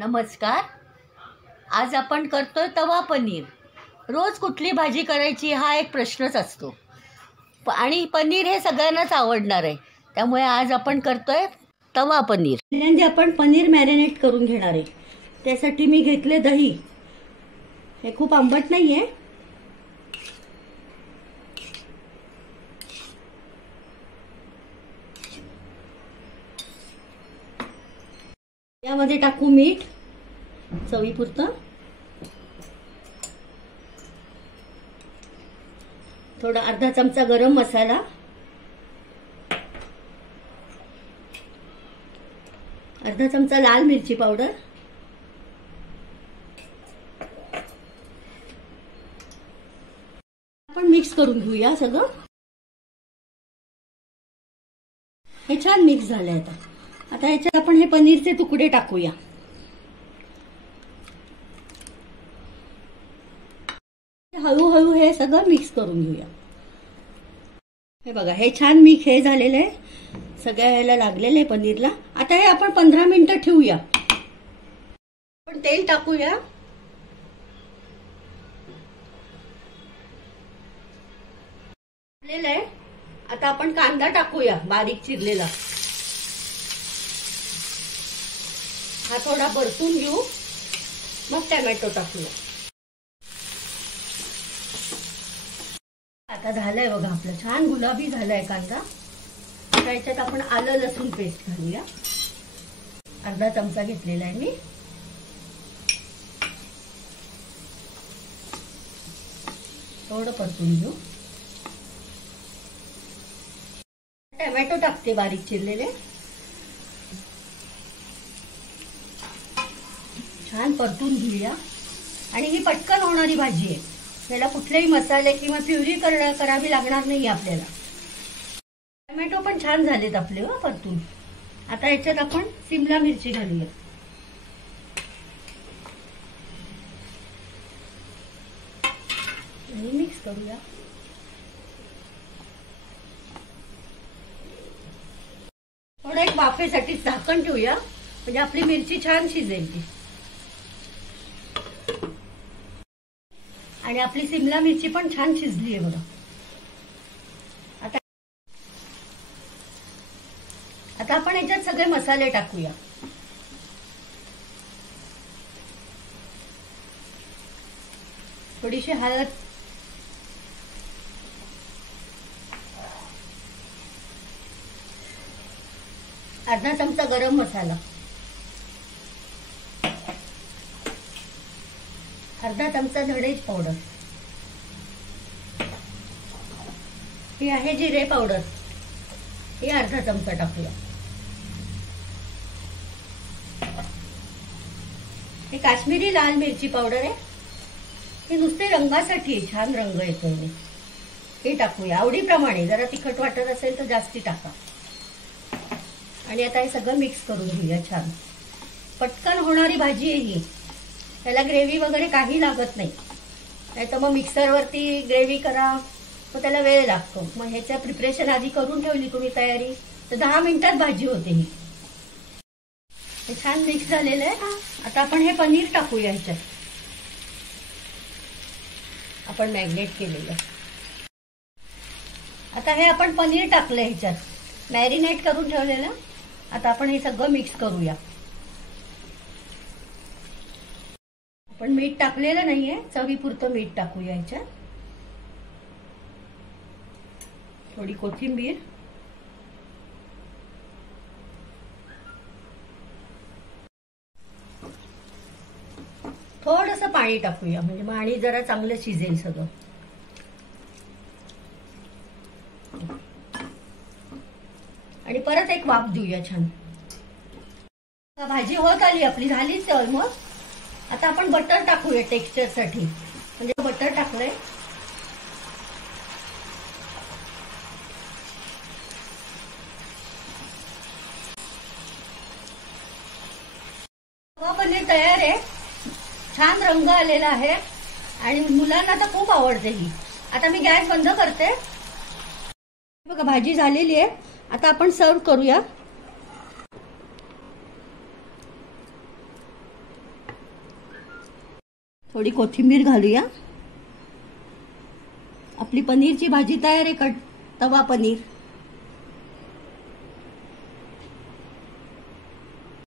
नमस्कार. आज आपण करतोय तवा पनीर. रोज कुठली भाजी करायची हा एक प्रश्नच असतो आणि पनीर हे सगळ्यांनाच आवडणार आहे. त्यामुळे आज आपण करतोय तवा पनीर. पहिल्यांदा आपण पनीर मॅरिनेट करून घेणार आहे. त्यासाठी मी घेतले दही. हे खूप आंबट नाहीये. यामध्ये टाकू मीठ चवीपुरतं, थोडा अर्धा चमचा गरम मसाला, अर्धा चमचा लाल मिरची पावडर, आपण मिक्स करून घेऊया सगळं. हे छान मिक्स झालंय. आता याच्यात आपण हे पनीरचे तुकडे टाकूया. हळूहळू हे सगळं मिक्स करून घेऊया. हे बघा, हे छान मिक्स हे झालेलं आहे, सगळ्या ह्याला लागलेलं आहे पनीरला. आता हे आपण 15 मिनिटं ठेवूया. आपण तेल टाकूया. आता आपण कांदा टाकूया बारीक चिरलेला. हा थोडा परतून घेऊ, मग टोमॅटो टाकूया. आता झालंय बघा, आपलं छान गुलाबी झालाय कांदा. आता याच्यात आपण आलं लसूण पेस्ट घालूया. अर्धा चमचा घेतलेला आहे मी. थोडं परतून घेऊ. टोमॅटो टाकते बारीक चिरलेले. छान परतून घेऊया. आणि ही पटकन होणारी भाजी आहे. याला कुठलेही मसाले किंवा प्युरी करावी लागणार नाही आपल्याला. टोमॅटो पण छान झालेत आपले परतून. आता याच्यात आपण सिमला मिरची घालूया. आणि मिक्स करूया. थोडं एक वाफेसाठी झाकण ठेवूया, म्हणजे आपली मिरची छान शिजेल ती. आणि आपली सिमला मिरची पण छान शिजली आहे बघा. आता आपण याच्यात सगळे मसाले टाकूया. थोडीशी हळद, अर्धा चमचा गरम मसाला, अर्धा चमचा धणे पावडर, ही आहे जिरे पावडर, ही अर्धा चमचा टाकूया. ही काश्मीरी लाल मिरची पावडर आहे. हे नुसते रंगासाठी आहे, छान रंग येतो. हे टाकूया आवडीप्रमाणे. जरा तिखट वाटत असेल तर जास्ती टाका. आणि आता हे सगळं मिक्स करून घेऊया. छान पटकन होणारी भाजी आहे ही. त्याला ग्रेव्ही वगैरे काही लागत नाही. नाहीतर मग मिक्सरवरती ग्रेव्ही करा, मग त्याला वेळ लागतो. मग ह्याच्या प्रिपरेशन आधी करून ठेवली तुम्ही तयारी, तर 10 मिनिटात भाजी होते ही. हे छान मिक्स झालेलं आहे. आता आपण हे पनीर टाकूया ह्याच्यात. आपण मॅरिनेट केलेलं. आता हे आपण पनीर टाकलं ह्याच्यात, मॅरिनेट करून ठेवलेलं. आता आपण हे सगळं मिक्स करूया. आपण मीठ टाकलेलं नाहीये, चवीपुरतं मीठ टाकूया ह्याच्यात. थोडी कोथिंबीर, थोडंसं पाणी टाकूया, म्हणजे पाणी जरा चांगलं शिजेल सगळं. आणि परत एक वाफ देऊया छान. भाजी होत आली आपली, झालीच ऑलमोस्ट. आता आपण बटर टाकूया टेक्स्चर साठी, म्हणजे बटर टाकलंय. पनीर तयार आहे. छान रंग आलेला आहे आणि मुलांना तर खूप आवडते ही. आता मी गॅस बंद करते. बघा भाजी झालेली आहे. आता आपण सर्व करूया. थोडी कोथिंबीर घालूया. आपली पनीरची भाजी तयार आहे. तवा पनीर.